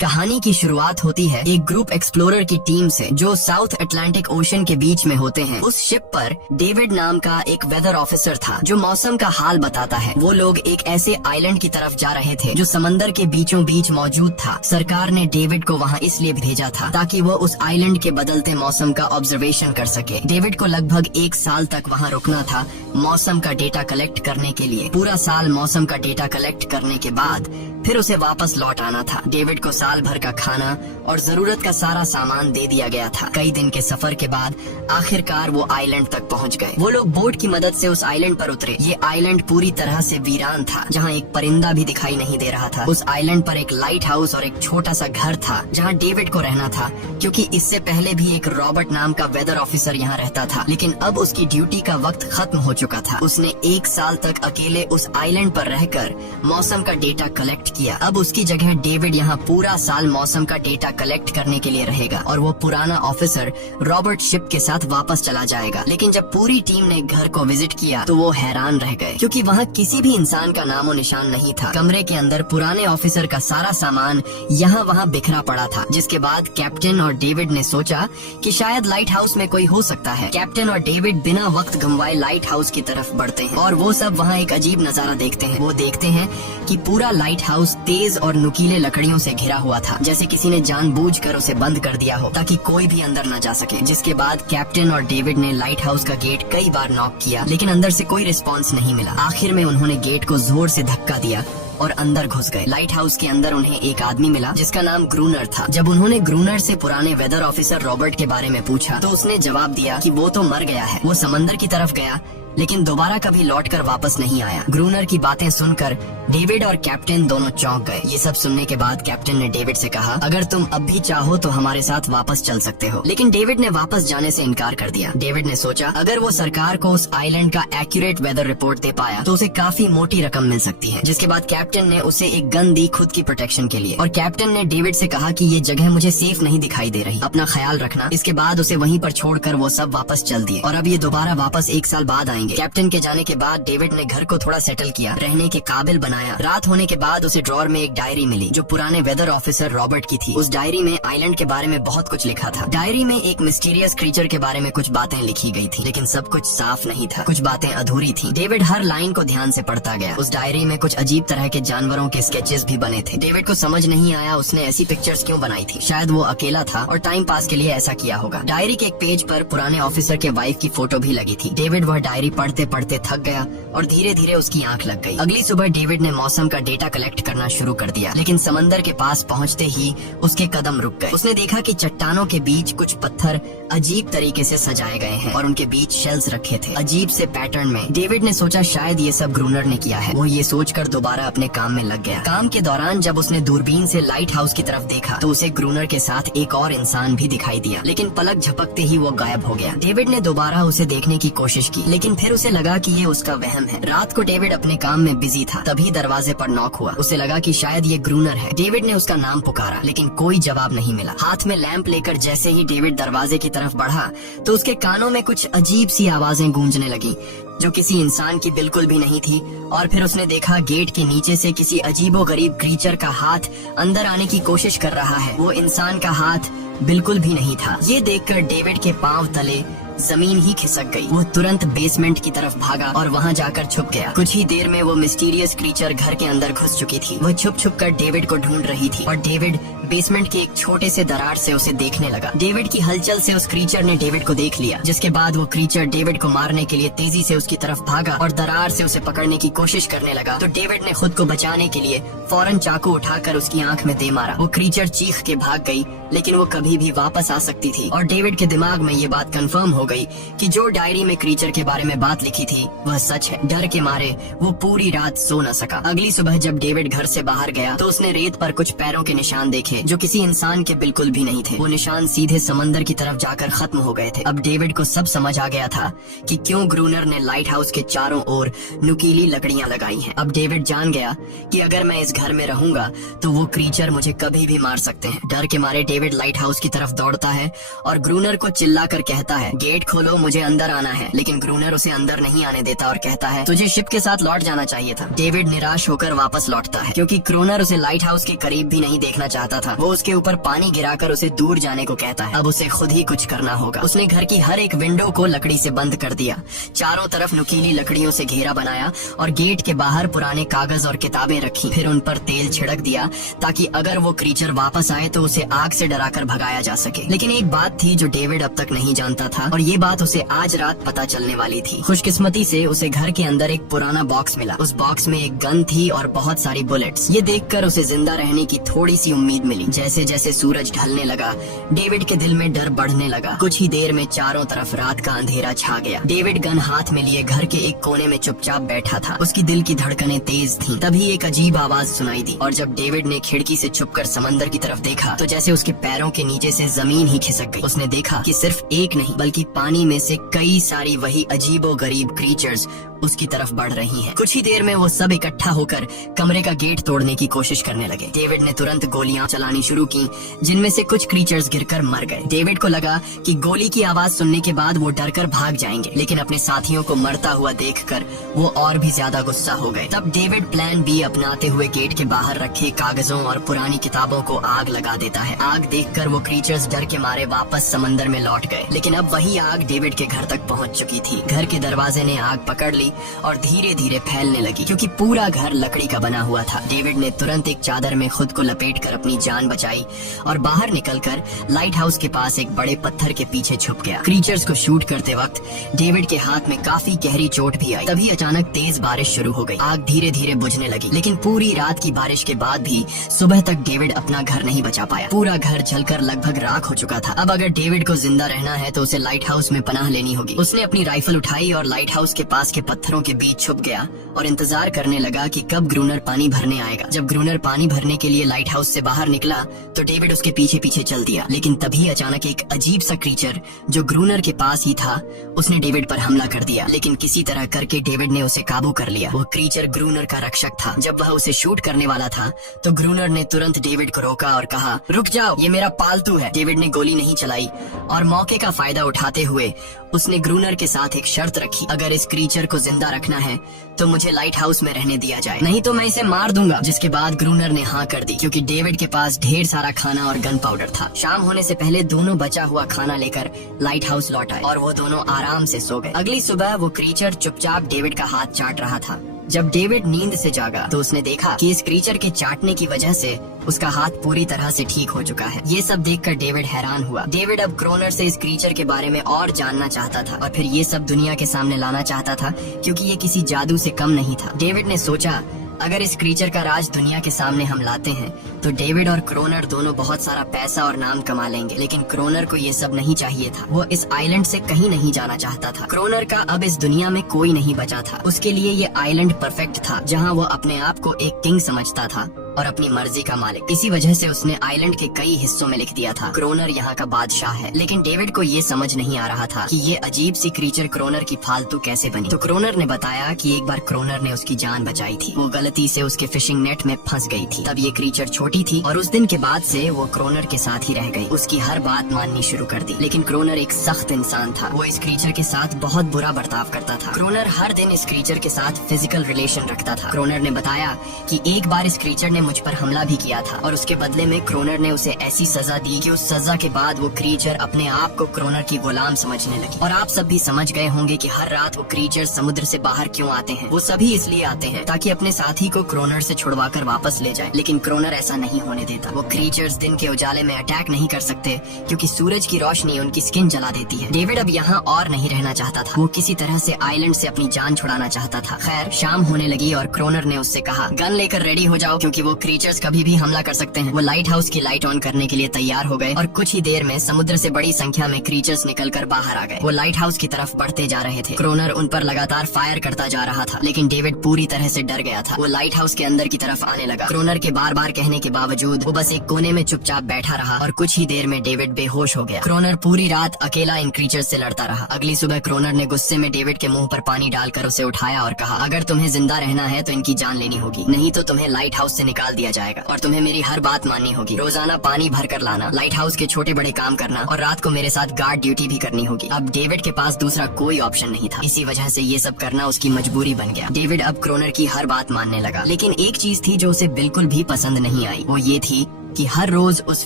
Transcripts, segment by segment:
कहानी की शुरुआत होती है एक ग्रुप एक्सप्लोरर की टीम से जो साउथ अटलांटिक ओशन के बीच में होते हैं। उस शिप पर डेविड नाम का एक वेदर ऑफिसर था जो मौसम का हाल बताता है। वो लोग एक ऐसे आइलैंड की तरफ जा रहे थे जो समंदर के बीचों बीच मौजूद था। सरकार ने डेविड को वहाँ इसलिए भेजा था ताकि वो उस आइलैंड के बदलते मौसम का ऑब्जर्वेशन कर सके। डेविड को लगभग 1 साल तक वहाँ रुकना था मौसम का डेटा कलेक्ट करने के लिए। पूरा साल मौसम का डेटा कलेक्ट करने के बाद फिर उसे वापस लौट आना था। डेविड को साल भर का खाना और जरूरत का सारा सामान दे दिया गया था। कई दिन के सफर के बाद आखिरकार वो आइलैंड तक पहुंच गए। वो लोग बोट की मदद से उस आइलैंड पर उतरे। ये आइलैंड पूरी तरह से वीरान था, जहाँ एक परिंदा भी दिखाई नहीं दे रहा था। उस आइलैंड पर एक लाइट हाउस और एक छोटा सा घर था जहाँ डेविड को रहना था, क्योंकि इससे पहले भी एक रॉबर्ट नाम का वेदर ऑफिसर यहाँ रहता था। लेकिन अब उसकी ड्यूटी का वक्त खत्म हो चुका था। उसने 1 साल तक अकेले उस आइलैंड पर रहकर मौसम का डेटा कलेक्ट किया। अब उसकी जगह डेविड यहाँ पूरा साल मौसम का डेटा कलेक्ट करने के लिए रहेगा और वो पुराना ऑफिसर रॉबर्ट शिप के साथ वापस चला जाएगा। लेकिन जब पूरी टीम ने घर को विजिट किया तो वो हैरान रह गए, क्योंकि वहाँ किसी भी इंसान का नामो निशान नहीं था। कमरे के अंदर पुराने ऑफिसर का सारा सामान यहाँ वहाँ बिखरा पड़ा था। जिसके बाद कैप्टन और डेविड ने सोचा कि शायद लाइट हाउस में कोई हो सकता है। कैप्टन और डेविड बिना वक्त गंवाए लाइट हाउस की तरफ बढ़ते हैं और वो सब वहाँ एक अजीब नजारा देखते हैं। वो देखते हैं कि पूरा लाइट हाउस तेज और नुकीले लकड़ियों से घिरा हुआ था, जैसे किसी ने जानबूझकर उसे बंद कर दिया हो ताकि कोई भी अंदर न जा सके। जिसके बाद कैप्टन और डेविड ने लाइट हाउस का गेट कई बार नॉक किया, लेकिन अंदर से कोई रिस्पांस नहीं मिला। आखिर में उन्होंने गेट को जोर से धक्का दिया और अंदर घुस गए। लाइट हाउस के अंदर उन्हें एक आदमी मिला जिसका नाम ग्रूनर था। जब उन्होंने ग्रूनर से पुराने वेदर ऑफिसर रॉबर्ट के बारे में पूछा तो उसने जवाब दिया कि वो तो मर गया है। वो समंदर की तरफ गया लेकिन दोबारा कभी लौटकर वापस नहीं आया। ग्रूनर की बातें सुनकर डेविड और कैप्टन दोनों चौंक गए। ये सब सुनने के बाद कैप्टन ने डेविड से कहा, अगर तुम अब भी चाहो तो हमारे साथ वापस चल सकते हो। लेकिन डेविड ने वापस जाने से इनकार कर दिया। डेविड ने सोचा अगर वो सरकार को उस आइलैंड का एक्यूरेट वेदर रिपोर्ट दे पाया तो उसे काफी मोटी रकम मिल सकती है। जिसके बाद कैप्टन ने उसे एक गन दी खुद की प्रोटेक्शन के लिए। और कैप्टन ने डेविड से कहा कि ये जगह मुझे सेफ नहीं दिखाई दे रही, अपना ख्याल रखना। इसके बाद उसे वहीं पर छोड़कर वो सब वापस चल दिए और अब ये दोबारा वापस 1 साल बाद आएंगे। कैप्टन के जाने के बाद डेविड ने घर को थोड़ा सेटल किया, रहने के काबिल बनाया। रात होने के बाद उसे ड्रॉर में एक डायरी मिली जो पुराने वेदर ऑफिसर रॉबर्ट की थी। उस डायरी में आइलैंड के बारे में बहुत कुछ लिखा था। डायरी में एक मिस्टीरियस क्रीचर के बारे में कुछ बातें लिखी गई थी, लेकिन सब कुछ साफ नहीं था। कुछ बातें अधूरी थी। डेविड हर लाइन को ध्यान से पढ़ता गया। उस डायरी में कुछ अजीब तरह के जानवरों के स्केचेस भी बने थे। डेविड को समझ नहीं आया उसने ऐसी पिक्चर्स क्यों बनाई थी। शायद वो अकेला था और टाइम पास के लिए ऐसा किया होगा। डायरी के एक पेज पर पुराने ऑफिसर के वाइफ की फोटो भी लगी थी। डेविड वह डायरी पढ़ते पढ़ते थक गया और धीरे धीरे उसकी आंख लग गई। अगली सुबह डेविड ने मौसम का डेटा कलेक्ट करना शुरू कर दिया, लेकिन समंदर के पास पहुंचते ही उसके कदम रुक गए। उसने देखा कि चट्टानों के बीच कुछ पत्थर अजीब तरीके से सजाए गए हैं और उनके बीच शेल्स रखे थे अजीब से पैटर्न में। डेविड ने सोचा शायद ये सब ग्रूनर ने किया है। वो ये सोचकर दोबारा अपने काम में लग गया। काम के दौरान जब उसने दूरबीन से लाइट हाउस की तरफ देखा तो उसे ग्रूनर के साथ एक और इंसान भी दिखाई दिया, लेकिन पलक झपकते ही वो गायब हो गया। डेविड ने दोबारा उसे देखने की कोशिश की, लेकिन फिर उसे लगा कि ये उसका वहम है। रात को डेविड अपने काम में बिजी था, तभी दरवाजे पर नॉक हुआ। उसे लगा कि शायद ये ग्रूनर है। डेविड ने उसका नाम पुकारा, लेकिन कोई जवाब नहीं मिला। हाथ में लैंप लेकर जैसे ही डेविड दरवाजे की तरफ बढ़ा तो उसके कानों में कुछ अजीब सी आवाजें गूंजने लगी जो किसी इंसान की बिल्कुल भी नहीं थी। और फिर उसने देखा गेट के नीचे से किसी अजीबोगरीब क्रीचर का हाथ अंदर आने की कोशिश कर रहा है। वो इंसान का हाथ बिल्कुल भी नहीं था। ये देखकर डेविड के पांव तले जमीन ही खिसक गई। वो तुरंत बेसमेंट की तरफ भागा और वहाँ जाकर छुप गया। कुछ ही देर में वो मिस्टीरियस क्रीचर घर के अंदर घुस चुकी थी। वो छुप छुप कर डेविड को ढूंढ रही थी और डेविड बेसमेंट के एक छोटे से दरार से उसे देखने लगा। डेविड की हलचल से उस क्रीचर ने डेविड को देख लिया, जिसके बाद वो क्रीचर डेविड को मारने के लिए तेजी से उसकी तरफ भागा और दरार से उसे पकड़ने की कोशिश करने लगा। तो डेविड ने खुद को बचाने के लिए फौरन चाकू उठाकर उसकी आंख में दे मारा। वो क्रीचर चीख के भाग गई, लेकिन वो कभी भी वापस आ सकती थी। और डेविड के दिमाग में ये बात कंफर्म हो गई कि जो डायरी में क्रीचर के बारे में बात लिखी थी वह सच है। डर के मारे वो पूरी रात सो न सका। अगली सुबह जब डेविड घर से बाहर गया तो उसने रेत पर कुछ पैरों के निशान देखे जो किसी इंसान के बिल्कुल भी नहीं थे। वो निशान सीधे समंदर की तरफ जाकर खत्म हो गए थे। अब डेविड को सब समझ आ गया था कि क्यों ग्रूनर ने लाइट हाउस के चारों ओर नुकीली लकड़ियां लगाई हैं। अब डेविड जान गया कि अगर मैं इस घर में रहूंगा तो वो क्रीचर मुझे कभी भी मार सकते हैं। डर के मारे डेविड लाइट हाउस की तरफ दौड़ता है और ग्रूनर को चिल्लाकर कहता है, गेट गेट खोलो, मुझे अंदर आना है। लेकिन ग्रूनर उसे अंदर नहीं आने देता और कहता है तुझे शिप के साथ लौट जाना चाहिए था। डेविड निराश होकर वापस लौटता है क्योंकि क्रोनर उसे लाइट हाउस के करीब भी नहीं देखना चाहता था। वो उसके ऊपर पानी गिराकर उसे दूर जाने को कहता है। अब उसे खुद ही कुछ करना होगा। उसने घर की हर एक विंडो को लकड़ी से बंद कर दिया, चारों तरफ नुकीली लकड़ियों से घेरा बनाया और गेट के बाहर पुराने कागज और किताबें रखी। फिर उन पर तेल छिड़क दिया ताकि अगर वो क्रीचर वापस आए तो उसे आग से डराकर भगाया जा सके। लेकिन एक बात थी जो डेविड अब तक नहीं जानता था और ये बात उसे आज रात पता चलने वाली थी। खुशकिस्मती से उसे घर के अंदर एक पुराना बॉक्स मिला। उस बॉक्स में एक गन थी और बहुत सारी बुलेट्स। ये देखकर उसे जिंदा रहने की थोड़ी सी उम्मीद मिली। जैसे जैसे सूरज ढलने लगा, डेविड के दिल में डर बढ़ने लगा। कुछ ही देर में चारों तरफ रात का अंधेरा छा गया। डेविड गन हाथ में लिए घर के एक कोने में चुपचाप बैठा था। उसकी दिल की धड़कनें तेज थीं। तभी एक अजीब आवाज सुनाई दी और जब डेविड ने खिड़की से छुपकर समंदर की तरफ देखा तो जैसे उसके पैरों के नीचे से जमीन ही खिसक गई। उसने देखा कि सिर्फ एक नहीं बल्कि पानी में से कई सारी वही अजीबोगरीब क्रीचर्स उसकी तरफ बढ़ रही हैं। कुछ ही देर में वो सब इकट्ठा होकर कमरे का गेट तोड़ने की कोशिश करने लगे। डेविड ने तुरंत गोलियां चलानी शुरू की, जिनमें से कुछ क्रीचर्स गिरकर मर गए। डेविड को लगा कि गोली की आवाज सुनने के बाद वो डरकर भाग जाएंगे, लेकिन अपने साथियों को मरता हुआ देखकर वो और भी ज्यादा गुस्सा हो गए। तब डेविड प्लान बी अपनाते हुए गेट के बाहर रखे कागजों और पुरानी किताबों को आग लगा देता है। आग देखकर वो क्रीचर्स डर के मारे वापस समंदर में लौट गए, लेकिन अब वही आग डेविड के घर तक पहुंच चुकी थी। घर के दरवाजे ने आग पकड़ ली और धीरे धीरे फैलने लगी क्योंकि पूरा घर लकड़ी का बना हुआ था। डेविड ने तुरंत एक चादर में खुद को लपेटकर अपनी जान बचाई और बाहर निकलकर लाइट हाउस के पास एक बड़े पत्थर के पीछे छुप गया। क्रीचर्स को शूट करते वक्त डेविड के हाथ में काफी गहरी चोट भी आई। तभी अचानक तेज बारिश शुरू हो गई। आग धीरे धीरे बुझने लगी, लेकिन पूरी रात की बारिश के बाद भी सुबह तक डेविड अपना घर नहीं बचा पाया। पूरा घर जलकर लगभग राख हो चुका था। अब अगर डेविड को जिंदा रहना है तो उसे लाइट हाउस में पनाह लेनी होगी। उसने अपनी राइफल उठाई और लाइट हाउस के पास के पत्थरों के बीच छुप गया और इंतजार करने लगा कि कब ग्रूनर पानी भरने आएगा। जब ग्रूनर पानी भरने के लिए लाइट हाउस से बाहर निकला तो डेविड उसके पीछे पीछे चल दिया। लेकिन तभी अचानक एक अजीब सा क्रीचर जो ग्रूनर के पास ही था उसने डेविड पर हमला कर दिया। लेकिन किसी तरह करके डेविड ने उसे काबू कर लिया। वो क्रीचर ग्रूनर का रक्षक था। जब वह उसे शूट करने वाला था तो ग्रूनर ने तुरंत डेविड को रोका और कहा, रुक जाओ, ये मेरा पालतू है। डेविड ने गोली नहीं चलाई और मौके का फायदा उठाते हुए उसने ग्रूनर के साथ एक शर्त रखी, अगर इस क्रीचर को जिंदा रखना है तो मुझे लाइट हाउस में रहने दिया जाए, नहीं तो मैं इसे मार दूंगा। जिसके बाद ग्रूनर ने हाँ कर दी क्योंकि डेविड के पास ढेर सारा खाना और गन पाउडर था। शाम होने से पहले दोनों बचा हुआ खाना लेकर लाइट हाउस लौट आए और वो दोनों आराम से सो गए। अगली सुबह वो क्रीचर चुपचाप डेविड का हाथ चाट रहा था। जब डेविड नींद से जागा तो उसने देखा कि इस क्रीचर के चाटने की वजह से उसका हाथ पूरी तरह से ठीक हो चुका है। ये सब देखकर डेविड हैरान हुआ। डेविड अब क्रोनर से इस क्रीचर के बारे में और जानना चाहता था और फिर ये सब दुनिया के सामने लाना चाहता था क्योंकि ये किसी जादू से कम नहीं था। डेविड ने सोचा, अगर इस क्रीचर का राज दुनिया के सामने हम लाते हैं तो डेविड और क्रोनर दोनों बहुत सारा पैसा और नाम कमा लेंगे। लेकिन क्रोनर को ये सब नहीं चाहिए था। वो इस आइलैंड से कहीं नहीं जाना चाहता था। क्रोनर का अब इस दुनिया में कोई नहीं बचा था। उसके लिए ये आइलैंड परफेक्ट था जहाँ वो अपने आप को एक किंग समझता था और अपनी मर्जी का मालिक। इसी वजह से उसने आइलैंड के कई हिस्सों में लिख दिया था, क्रोनर यहाँ का बादशाह है। लेकिन डेविड को ये समझ नहीं आ रहा था कि ये अजीब सी क्रीचर क्रोनर की फालतू कैसे बनी। तो क्रोनर ने बताया कि एक बार क्रोनर ने उसकी जान बचाई थी। वो गलती से उसके फिशिंग नेट में फंस गई थी। तब ये क्रीचर छोटी थी और उस दिन के बाद से वो क्रोनर के साथ ही रह गई। उसकी हर बात माननी शुरू कर दी। लेकिन क्रोनर एक सख्त इंसान था। वो इस क्रीचर के साथ बहुत बुरा बर्ताव करता था। क्रोनर हर दिन इस क्रीचर के साथ फिजिकल रिलेशन रखता था। क्रोनर ने बताया कि एक बार इस क्रीचर ने मुझ पर हमला भी किया था और उसके बदले में क्रोनर ने उसे ऐसी सजा दी कि उस सजा के बाद वो क्रीचर अपने आप को क्रोनर की गुलाम समझने लगी। और आप सब भी समझ गए होंगे कि हर रात वो क्रीचर समुद्र से बाहर क्यों आते हैं। वो सभी इसलिए आते हैं ताकि अपने साथी को क्रोनर से छुड़वाकर वापस ले जाए। लेकिन क्रोनर ऐसा नहीं होने देता। वो क्रीचर्स दिन के उजाले में अटैक नहीं कर सकते क्योंकि सूरज की रोशनी उनकी स्किन जला देती है। डेविड अब यहाँ और नहीं रहना चाहता था। वो किसी तरह से आइलैंड से अपनी जान छुड़ाना चाहता था। खैर, शाम होने लगी और क्रोनर ने उससे कहा, गन लेकर रेडी हो जाओ क्योंकि वो क्रीचर्स कभी भी हमला कर सकते हैं। वो लाइट हाउस की लाइट ऑन करने के लिए तैयार हो गए और कुछ ही देर में समुद्र से बड़ी संख्या में क्रीचर्स निकलकर बाहर आ गए। वो लाइट हाउस की तरफ बढ़ते जा रहे थे। क्रोनर उन पर लगातार फायर करता जा रहा था, लेकिन डेविड पूरी तरह से डर गया था। वो लाइट हाउस के अंदर की तरफ आने लगा। क्रोनर के बार बार कहने के बावजूद वो बस एक कोने में चुपचाप बैठा रहा और कुछ ही देर में डेविड बेहोश हो गया। क्रोनर पूरी रात अकेला इन क्रीचर्स से लड़ता रहा। अगली सुबह क्रोनर ने गुस्से में डेविड के मुंह पर पानी डालकर उसे उठाया और कहा, अगर तुम्हें जिंदा रहना है तो इनकी जान लेनी होगी, नहीं तो तुम्हें लाइट हाउस से निकल निकाल दिया जाएगा और तुम्हें मेरी हर बात माननी होगी। रोजाना पानी भर कर लाना, लाइट हाउस के छोटे बड़े काम करना और रात को मेरे साथ गार्ड ड्यूटी भी करनी होगी। अब डेविड के पास दूसरा कोई ऑप्शन नहीं था, इसी वजह से ये सब करना उसकी मजबूरी बन गया। डेविड अब क्रोनर की हर बात मानने लगा, लेकिन एक चीज थी जो उसे बिल्कुल भी पसंद नहीं आई। वो ये थी कि हर रोज उस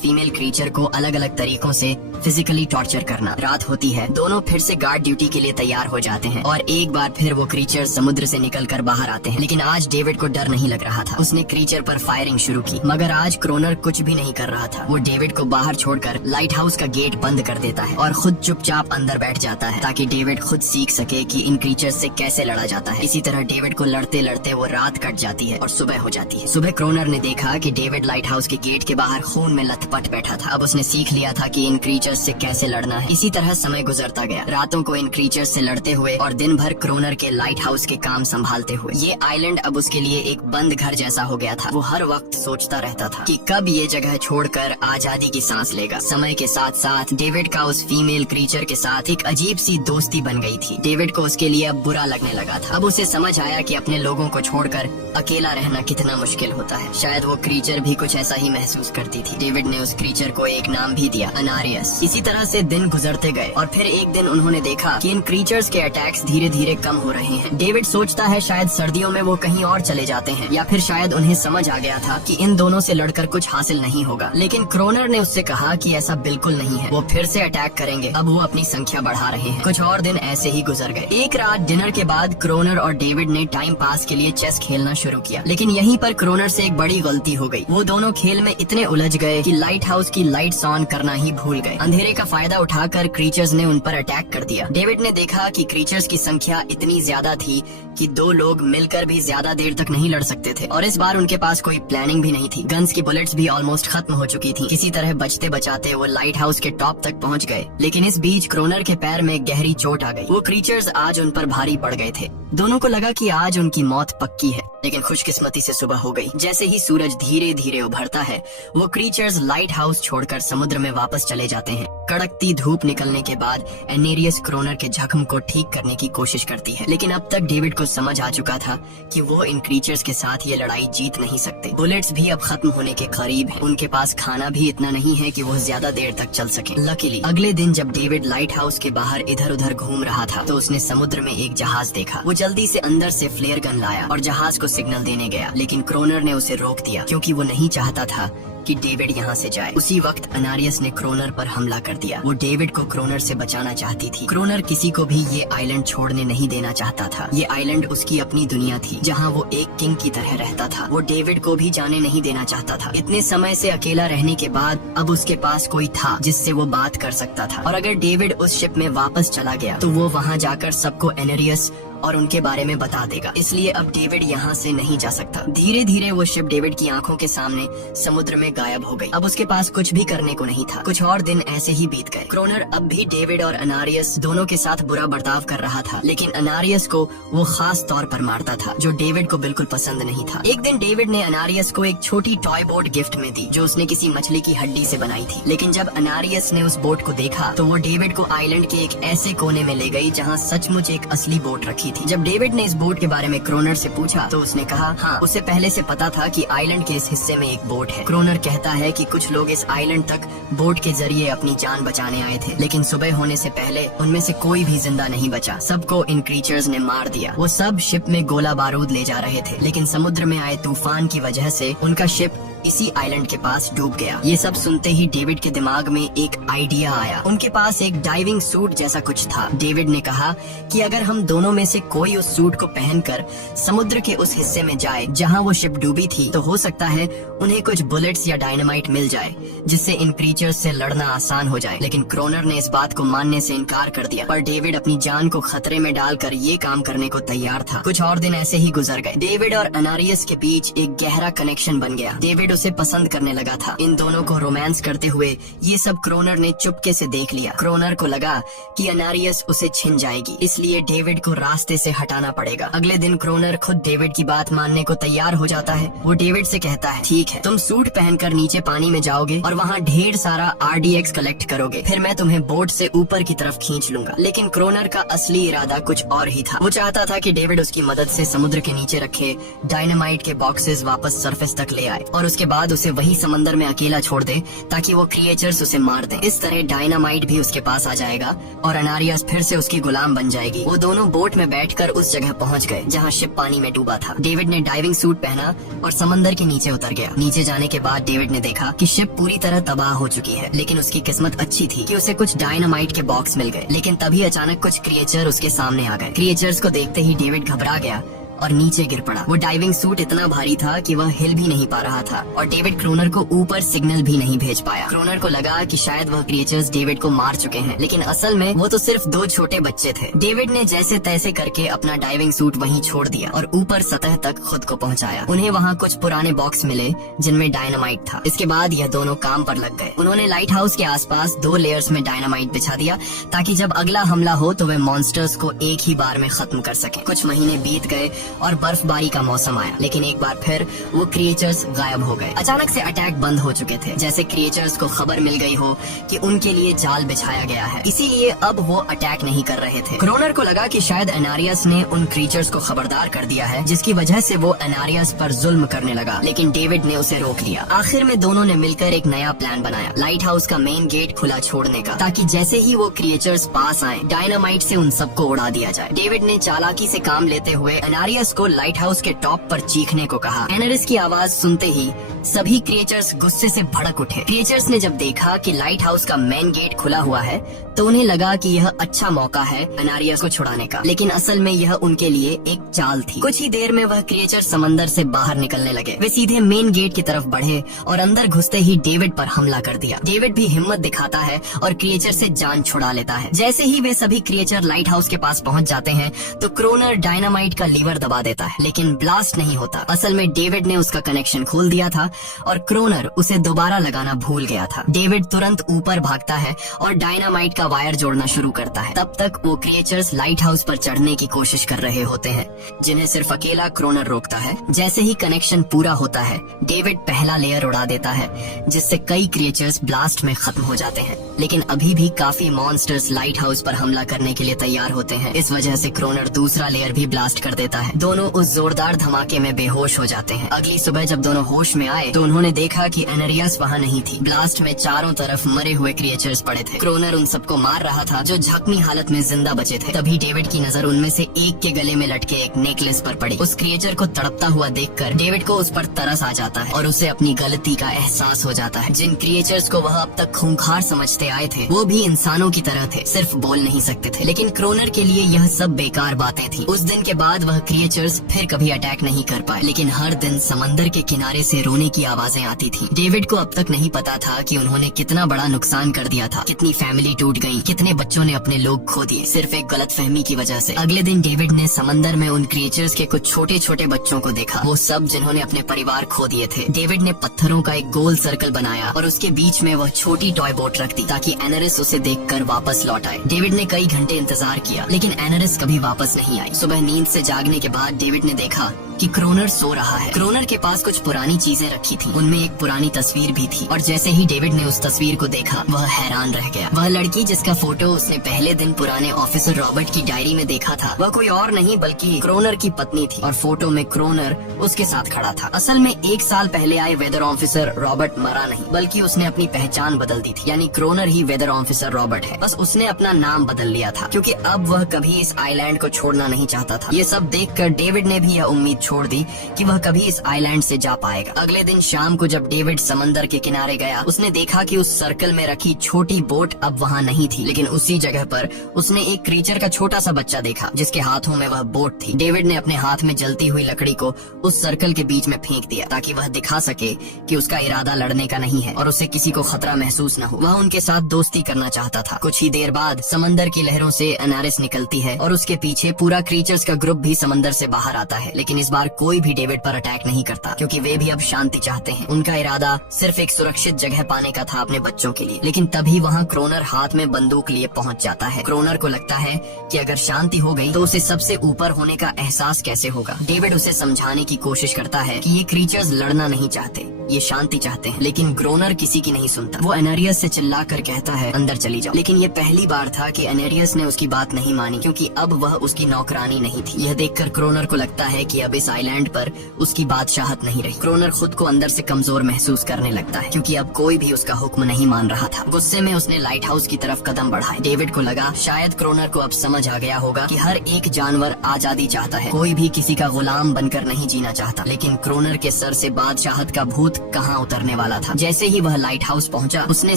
फीमेल क्रीचर को अलग अलग तरीकों से फिजिकली टॉर्चर करना। रात होती है, दोनों फिर से गार्ड ड्यूटी के लिए तैयार हो जाते हैं और एक बार फिर वो क्रीचर समुद्र से निकलकर बाहर आते हैं। लेकिन आज डेविड को डर नहीं लग रहा था। उसने क्रीचर पर फायरिंग शुरू की, मगर आज क्रोनर कुछ भी नहीं कर रहा था। वो डेविड को बाहर छोड़कर लाइट हाउस का गेट बंद कर देता है और खुद चुपचाप अंदर बैठ जाता है ताकि डेविड खुद सीख सके कि इन क्रीचर से कैसे लड़ा जाता है। इसी तरह डेविड को लड़ते लड़ते वो रात कट जाती है और सुबह हो जाती है। सुबह क्रोनर ने देखा कि डेविड लाइट हाउस के गेट के बाहर खून में लथपथ बैठा था। अब उसने सीख लिया था कि इन क्रीचर्स से कैसे लड़ना है। इसी तरह समय गुजरता गया, रातों को इन क्रीचर्स से लड़ते हुए और दिन भर क्रोनर के लाइट हाउस के काम संभालते हुए। ये आइलैंड अब उसके लिए एक बंद घर जैसा हो गया था। वो हर वक्त सोचता रहता था कि कब ये जगह छोड़कर आजादी की सांस लेगा। समय के साथ साथ डेविड का उस फीमेल क्रीचर के साथ एक अजीब सी दोस्ती बन गई थी। डेविड को उसके लिए अब बुरा लगने लगा था। अब उसे समझ आया कि अपने लोगों को छोड़कर अकेला रहना कितना मुश्किल होता है। शायद वो क्रीचर भी कुछ ऐसा ही महसूस करती थी। डेविड ने उस क्रीचर को एक नाम भी दिया, अनारियस। इसी तरह से दिन गुजरते गए और फिर एक दिन उन्होंने देखा कि इन क्रीचर्स के अटैक्स धीरे धीरे कम हो रहे हैं। डेविड सोचता है शायद सर्दियों में वो कहीं और चले जाते हैं, या फिर शायद उन्हें समझ आ गया था कि इन दोनों से लड़कर कुछ हासिल नहीं होगा। लेकिन क्रोनर ने उससे कहा कि ऐसा बिल्कुल नहीं है, वो फिर से अटैक करेंगे। अब वो अपनी संख्या बढ़ा रहे हैं। कुछ और दिन ऐसे ही गुजर गए। एक रात डिनर के बाद क्रोनर और डेविड ने टाइम पास के लिए चेस खेलना शुरू किया, लेकिन यहीं पर क्रोनर से एक बड़ी गलती हो गई। वो दोनों खेल में इतने उलझ गए कि लाइट हाउस की लाइट्स ऑन करना ही भूल गए। अंधेरे का फायदा उठाकर क्रीचर्स ने उन पर अटैक कर दिया। डेविड ने देखा कि क्रीचर्स की संख्या इतनी ज्यादा थी कि दो लोग मिलकर भी ज्यादा देर तक नहीं लड़ सकते थे, और इस बार उनके पास कोई प्लानिंग भी नहीं थी। गन्स की बुलेट्स भी ऑलमोस्ट खत्म हो चुकी थी। किसी तरह बचते बचाते वो लाइट हाउस के टॉप तक पहुंच गए, लेकिन इस बीच क्रोनर के पैर में गहरी चोट आ गई। वो क्रीचर्स आज उन पर भारी पड़ गए थे। दोनों को लगा कि आज उनकी मौत पक्की है, लेकिन खुशकिस्मती से सुबह हो गई। जैसे ही सूरज धीरे धीरे उभरता है, वो क्रीचर्स लाइट हाउस छोड़कर समुद्र में वापस चले जाते हैं। कड़कती धूप निकलने के बाद एनेरियस क्रोनर के जख्म को ठीक करने की कोशिश करती है, लेकिन अब तक डेविड को समझ आ चुका था कि वो इन क्रीचर्स के साथ ये लड़ाई जीत नहीं सकते। बुलेट्स भी अब खत्म होने के करीब हैं। उनके पास खाना भी इतना नहीं है कि वो ज्यादा देर तक चल सके। लकीली अगले दिन जब डेविड लाइट हाउस के बाहर इधर उधर घूम रहा था, तो उसने समुद्र में एक जहाज देखा। वो जल्दी से अंदर से फ्लेयर गन लाया और जहाज को सिग्नल देने गया, लेकिन क्रोनर ने उसे रोक दिया क्योंकि वो नहीं चाहता था कि डेविड यहाँ से जाए। उसी वक्त अनारियस ने क्रोनर पर हमला कर दिया। वो डेविड को क्रोनर से बचाना चाहती थी। क्रोनर किसी को भी ये आइलैंड छोड़ने नहीं देना चाहता था। ये आइलैंड उसकी अपनी दुनिया थी, जहाँ वो एक किंग की तरह रहता था। वो डेविड को भी जाने नहीं देना चाहता था। इतने समय से अकेला रहने के बाद अब उसके पास कोई था जिससे वो बात कर सकता था, और अगर डेविड उस शिप में वापस चला गया तो वो वहाँ जाकर सबको एनेरियस और उनके बारे में बता देगा। इसलिए अब डेविड यहाँ से नहीं जा सकता। धीरे धीरे वो शिप डेविड की आंखों के सामने समुद्र में गायब हो गई। अब उसके पास कुछ भी करने को नहीं था। कुछ और दिन ऐसे ही बीत गए। क्रोनर अब भी डेविड और अनारियस दोनों के साथ बुरा बर्ताव कर रहा था, लेकिन अनारियस को वो खास तौर पर मारता था, जो डेविड को बिल्कुल पसंद नहीं था। एक दिन डेविड ने अनारियस को एक छोटी टॉय बोट गिफ्ट में दी, जो उसने किसी मछली की हड्डी से बनाई थी। लेकिन जब अनारियस ने उस बोट को देखा तो वो डेविड को आइलैंड के एक ऐसे कोने में ले गई जहाँ सचमुच एक असली बोट रखी थी। जब डेविड ने इस बोट के बारे में क्रोनर से पूछा तो उसने कहा हाँ, उसे पहले से पता था कि आइलैंड के इस हिस्से में एक बोट है। क्रोनर कहता है कि कुछ लोग इस आइलैंड तक बोट के जरिए अपनी जान बचाने आए थे, लेकिन सुबह होने से पहले उनमें से कोई भी जिंदा नहीं बचा। सबको इन क्रीचर्स ने मार दिया। वो सब शिप में गोला बारूद ले जा रहे थे, लेकिन समुद्र में आए तूफान की वजह से उनका शिप इसी आइलैंड के पास डूब गया। ये सब सुनते ही डेविड के दिमाग में एक आइडिया आया। उनके पास एक डाइविंग सूट जैसा कुछ था। डेविड ने कहा कि अगर हम दोनों में से कोई उस सूट को पहनकर समुद्र के उस हिस्से में जाए जहां वो शिप डूबी थी, तो हो सकता है उन्हें कुछ बुलेट्स या डायनामाइट मिल जाए, जिससे इन क्रीचर्स से लड़ना आसान हो जाए। लेकिन क्रोनर ने इस बात को मानने से इनकार कर दिया, पर डेविड अपनी जान को खतरे में डालकर ये काम करने को तैयार था। कुछ और दिन ऐसे ही गुजर गए। डेविड और अनारियस के बीच एक गहरा कनेक्शन बन गया। डेविड उसे पसंद करने लगा था। इन दोनों को रोमांस करते हुए ये सब क्रोनर ने चुपके से देख लिया। क्रोनर को लगा कि अनारियस उसे छिन जाएगी, इसलिए डेविड को रास्ते से हटाना पड़ेगा। अगले दिन क्रोनर खुद डेविड की बात मानने को तैयार हो जाता है। वो डेविड से कहता है, ठीक है, तुम सूट पहनकर नीचे पानी में जाओगे और वहाँ ढेर सारा RDX कलेक्ट करोगे, फिर मैं तुम्हें बोट से ऊपर की तरफ खींच लूंगा। लेकिन क्रोनर का असली इरादा कुछ और ही था। वो चाहता था कि डेविड उसकी मदद से समुद्र के नीचे रखे डायनामाइट के बॉक्सेस वापस सरफेस तक ले आए और उसके बाद उसे वही समंदर में अकेला छोड़ दे ताकि वो क्रिएचर्स उसे मार दें। इस तरह डायनामाइट भी उसके पास आ जाएगा और अनारियस फिर से उसकी गुलाम बन जाएगी। वो दोनों बोट में बैठकर उस जगह पहुंच गए जहां शिप पानी में डूबा था। डेविड ने डाइविंग सूट पहना और समंदर के नीचे उतर गया। नीचे जाने के बाद डेविड ने देखा कि शिप पूरी तरह तबाह हो चुकी है, लेकिन उसकी किस्मत अच्छी थी कि उसे कुछ डायनामाइट के बॉक्स मिल गए। लेकिन तभी अचानक कुछ क्रिएचर उसके सामने आ गए। क्रिएचर्स को देखते ही डेविड घबरा गया और नीचे गिर पड़ा। वो डाइविंग सूट इतना भारी था कि वह हिल भी नहीं पा रहा था और डेविड क्रोनर को ऊपर सिग्नल भी नहीं भेज पाया। क्रोनर को लगा कि शायद वह क्रिएचर्स डेविड को मार चुके हैं, लेकिन असल में वो तो सिर्फ 2 छोटे बच्चे थे। डेविड ने जैसे तैसे करके अपना डाइविंग सूट वहीं छोड़ दिया और ऊपर सतह तक खुद को पहुंचाया। उन्हें वहाँ कुछ पुराने बॉक्स मिले जिनमें डायनामाइट था। इसके बाद यह दोनों काम पर लग गए। उन्होंने लाइट हाउस के आसपास 2 लेयर्स में डायनामाइट बिछा दिया ताकि जब अगला हमला हो तो वे मॉन्स्टर्स को एक ही बार में खत्म कर सके। कुछ महीने बीत गए और बर्फबारी का मौसम आया, लेकिन एक बार फिर वो क्रिएचर्स गायब हो गए। अचानक से अटैक बंद हो चुके थे, जैसे क्रिएचर्स को खबर मिल गई हो कि उनके लिए जाल बिछाया गया है, इसीलिए अब वो अटैक नहीं कर रहे थे। क्रोनर को लगा कि शायद एनारियस ने उन क्रिएचर्स को खबरदार कर दिया है, जिसकी वजह से वो एनारियस पर जुल्म करने लगा, लेकिन डेविड ने उसे रोक लिया। आखिर में दोनों ने मिलकर एक नया प्लान बनाया, लाइट हाउस का मेन गेट खुला छोड़ने का, ताकि जैसे ही वो क्रिएचर्स पास आए डायनामाइट से उन सबको उड़ा दिया जाए। डेविड ने चालाकी से काम लेते हुए एनारियस को लाइट हाउस के टॉप पर चीखने को कहा। एनारियस की आवाज सुनते ही सभी क्रिएचर्स गुस्से से भड़क उठे। क्रिएचर्स ने जब देखा कि लाइट हाउस का मेन गेट खुला हुआ है तो उन्हें लगा कि यह अच्छा मौका है एनारियस को छुड़ाने का, लेकिन असल में यह उनके लिए एक चाल थी। कुछ ही देर में वह क्रिएचर समंदर से बाहर निकलने लगे। वे सीधे मेन गेट की तरफ बढ़े और अंदर घुसते ही डेविड पर हमला कर दिया। डेविड भी हिम्मत दिखाता है और क्रिएचर से जान छुड़ा लेता है। जैसे ही वे सभी क्रिएचर लाइट हाउस के पास पहुंच जाते हैं तो क्रोनर डायनामाइट का लीवर दबा देता है, लेकिन ब्लास्ट नहीं होता। असल में डेविड ने उसका कनेक्शन खोल दिया था और क्रोनर उसे दोबारा लगाना भूल गया था। डेविड तुरंत ऊपर भागता है और डायनामाइट का वायर जोड़ना शुरू करता है। तब तक वो क्रिएचर्स लाइट हाउस पर चढ़ने की कोशिश कर रहे होते हैं, जिन्हें सिर्फ अकेला क्रोनर रोकता है। जैसे ही कनेक्शन पूरा होता है डेविड पहला लेयर उड़ा देता है, जिससे कई क्रिएचर्स ब्लास्ट में खत्म हो जाते हैं, लेकिन अभी भी काफी मॉन्स्टर्स लाइट हाउस पर हमला करने के लिए तैयार होते हैं। इस वजह से क्रोनर दूसरा लेयर भी ब्लास्ट कर देता है। दोनों उस जोरदार धमाके में बेहोश हो जाते हैं। अगली सुबह जब दोनों होश में आए तो उन्होंने देखा कि एनारियस वहाँ नहीं थी। ब्लास्ट में चारों तरफ मरे हुए क्रिएचर्स पड़े थे। क्रोनर उन सबको मार रहा था जो जख्मी हालत में जिंदा बचे थे। तभी डेविड की नजर उनमें से एक के गले में लटके एक नेकलेस पर पड़ी। उस क्रिएचर को तड़पता हुआ देखकर डेविड को उस पर तरस आ जाता है और उसे अपनी गलती का एहसास हो जाता है। जिन क्रिएचर्स को वह अब तक खूंखार समझते आए थे वो भी इंसानों की तरह थे, सिर्फ बोल नहीं सकते थे। लेकिन क्रोनर के लिए यह सब बेकार बातें थी। उस दिन के बाद वह क्रिएचर्स फिर कभी अटैक नहीं कर पाए, लेकिन हर दिन समंदर के किनारे से रोने की आवाजें आती थी। डेविड को अब तक नहीं पता था कि उन्होंने कितना बड़ा नुकसान कर दिया था, कितनी फैमिली टूट गई, कितने बच्चों ने अपने लोग खो दिए, सिर्फ एक गलतफहमी की वजह से। अगले दिन डेविड ने समंदर में उन क्रिएचर्स के कुछ छोटे छोटे बच्चों को देखा, वो सब जिन्होंने अपने परिवार खो दिए थे। डेविड ने पत्थरों का एक गोल सर्कल बनाया और उसके बीच में वह छोटी टॉय बोट रख दी ताकि एनारिस उसे देखकर वापस लौट आए। डेविड ने कई घंटे इंतजार किया, लेकिन एनारिस कभी वापस नहीं आई। सुबह नींद से जागने के बाद डेविड ने देखा कि क्रोनर सो रहा है। क्रोनर के पास कुछ पुरानी चीजें रखी थी, उनमें एक पुरानी तस्वीर भी थी और जैसे ही डेविड ने उस तस्वीर को देखा वह हैरान रह गया। वह लड़की जिसका फोटो उसने पहले दिन पुराने ऑफिसर रॉबर्ट की डायरी में देखा था वह कोई और नहीं बल्कि क्रोनर की पत्नी थी और फोटो में क्रोनर उसके साथ खड़ा था। असल में 1 साल पहले आए वेदर ऑफिसर रॉबर्ट मरा नहीं, बल्कि उसने अपनी पहचान बदल दी थी, यानी क्रोनर ही वेदर ऑफिसर रॉबर्ट है। बस उसने अपना नाम बदल लिया था क्योंकि अब वह कभी इस आइलैंड को छोड़ना नहीं चाहता था। ये सब देखकर डेविड ने भी यह उम्मीद छोड़ दी कि वह कभी इस आइलैंड से जा पाएगा। अगले दिन शाम को जब डेविड समंदर के किनारे गया उसने देखा कि उस सर्कल में रखी छोटी बोट अब वहाँ नहीं थी, लेकिन उसी जगह पर उसने एक क्रीचर का छोटा सा बच्चा देखा जिसके हाथों में वह बोट थी। डेविड ने अपने हाथ में जलती हुई लकड़ी को उस सर्कल के बीच में फेंक दिया ताकि वह दिखा सके कि उसका इरादा लड़ने का नहीं है और उसे किसी को खतरा महसूस न हो। वह उनके साथ दोस्ती करना चाहता था। कुछ ही देर बाद समंदर की लहरों से एनारिस निकलती है और उसके पीछे पूरा क्रीचर्स का ग्रुप भी समंदर से बाहर आता है, लेकिन इस बार कोई भी डेविड पर अटैक नहीं करता, क्योंकि वे भी अब शांति चाहते हैं। उनका इरादा सिर्फ एक सुरक्षित जगह पाने का था अपने बच्चों के लिए। लेकिन तभी वहाँ क्रोनर हाथ में बंदूक लिए पहुँच जाता है। क्रोनर को लगता है कि अगर शांति हो गई तो उसे सबसे ऊपर होने का एहसास कैसे होगा। डेविड उसे समझाने की कोशिश करता है कि ये क्रीचर्स लड़ना नहीं चाहते, ये शांति चाहते हैं। लेकिन ग्रोनर किसी की नहीं सुनता। वो एनेरियस से चिल्लाकर कहता है अंदर चली जाओ। लेकिन ये पहली बार था कि एनेरियस ने उसकी बात नहीं मानी, क्योंकि अब वह उसकी नौकरानी नहीं थी। यह देखकर क्रोनर को लगता है कि अब इस आइलैंड पर उसकी बादशाहत नहीं रही। क्रोनर खुद को अंदर से कमजोर महसूस करने लगता है, क्योंकि अब कोई भी उसका हुक्म नहीं मान रहा था। गुस्से में उसने लाइट हाउस की तरफ कदम बढ़ाए। डेविड को लगा शायद क्रोनर को अब समझ आ गया होगा कि हर एक जानवर आजादी चाहता है, कोई भी किसी का गुलाम बनकर नहीं जीना चाहता। लेकिन क्रोनर के सर से बादशाहत का भूत कहाँ उतरने वाला था। जैसे ही वह लाइट हाउस पहुंचा, उसने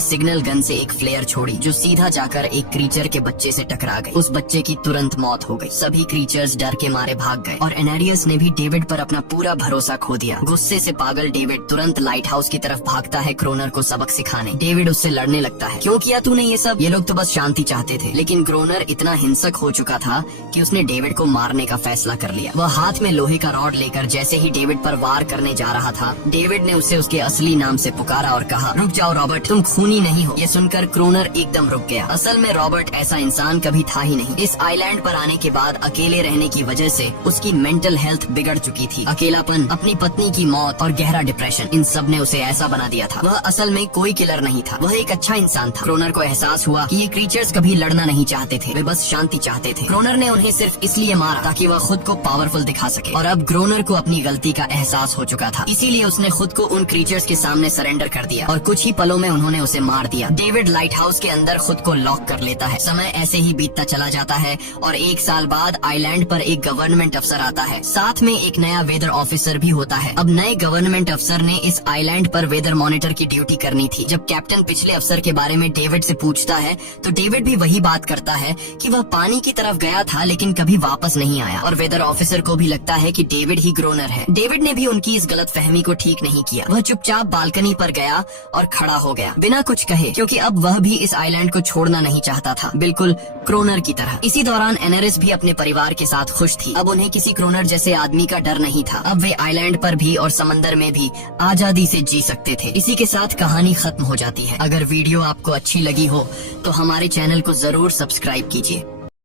सिग्नल गन से एक फ्लेयर छोड़ी जो सीधा जाकर एक क्रीचर के बच्चे से टकरा गई। उस बच्चे की तुरंत मौत हो गई। सभी क्रीचर्स डर के मारे भाग गए और एनेरियस ने भी डेविड पर अपना पूरा भरोसा खो दिया। गुस्से से पागल डेविड तुरंत लाइट हाउस की तरफ भागता है क्रोनर को सबक सिखाने। डेविड उससे लड़ने लगता है, क्यों किया तूने ये सब? ये लोग तो बस शांति चाहते थे। लेकिन क्रोनर इतना हिंसक हो चुका था कि उसने डेविड को मारने का फैसला कर लिया। वह हाथ में लोहे का रॉड लेकर जैसे ही डेविड पर वार करने जा रहा था, डेविड ने उसे उसके असली नाम से पुकारा और कहा, रुक जाओ रॉबर्ट, तुम खूनी नहीं हो। ये सुनकर क्रोनर एकदम रुक गया। असल में रॉबर्ट ऐसा इंसान कभी था ही नहीं। इस आइलैंड पर आने के बाद अकेले रहने की वजह से उसकी मेंटल हेल्थ बिगड़ चुकी थी। अकेलापन, अपनी पत्नी की मौत और गहरा डिप्रेशन, इन सब ने उसे ऐसा बना दिया था। वह असल में कोई किलर नहीं था, वह एक अच्छा इंसान था। क्रोनर को एहसास हुआ कि ये क्रीचर्स कभी लड़ना नहीं चाहते थे, वे बस शांति चाहते थे। क्रोनर ने उन्हें सिर्फ इसलिए मारा ताकि वह खुद को पावरफुल दिखा सके। और अब क्रोनर को अपनी गलती का एहसास हो चुका था, इसीलिए उसने खुद को उन क्रीचर्स के सामने सरेंडर कर दिया और कुछ ही पलों में उन्होंने उसे मार दिया। डेविड लाइट हाउस के अंदर खुद को लॉक कर लेता है। समय ऐसे ही बीतता चला जाता है और 1 साल बाद आइलैंड पर एक गवर्नमेंट अफसर आता है। साथ में एक नया वेदर ऑफिसर भी होता है। अब नए गवर्नमेंट अफसर ने इस आइलैंड पर वेदर मॉनिटर की ड्यूटी करनी थी। जब कैप्टन पिछले अफसर के बारे में डेविड से पूछता है तो डेविड भी वही बात करता है कि वह पानी की तरफ गया था लेकिन कभी वापस नहीं आया। और वेदर ऑफिसर को भी लगता है कि डेविड ही ग्रोनर है। डेविड ने भी उनकी इस गलतफहमी को ठीक नहीं किया। वह चुपचाप बालकनी पर गया और खड़ा हो गया बिना कुछ कहे, क्योंकि अब वह भी इस आइलैंड को छोड़ना नहीं चाहता था, बिल्कुल क्रोनर की तरह। इसी दौरान एनेरिस भी अपने परिवार के साथ खुश थी। अब उन्हें किसी क्रोनर जैसे आदमी का डर नहीं था। अब वे आइलैंड पर भी और समंदर में भी आजादी से जी सकते थे। इसी के साथ कहानी खत्म हो जाती है। अगर वीडियो आपको अच्छी लगी हो तो हमारे चैनल को जरूर सब्सक्राइब कीजिए।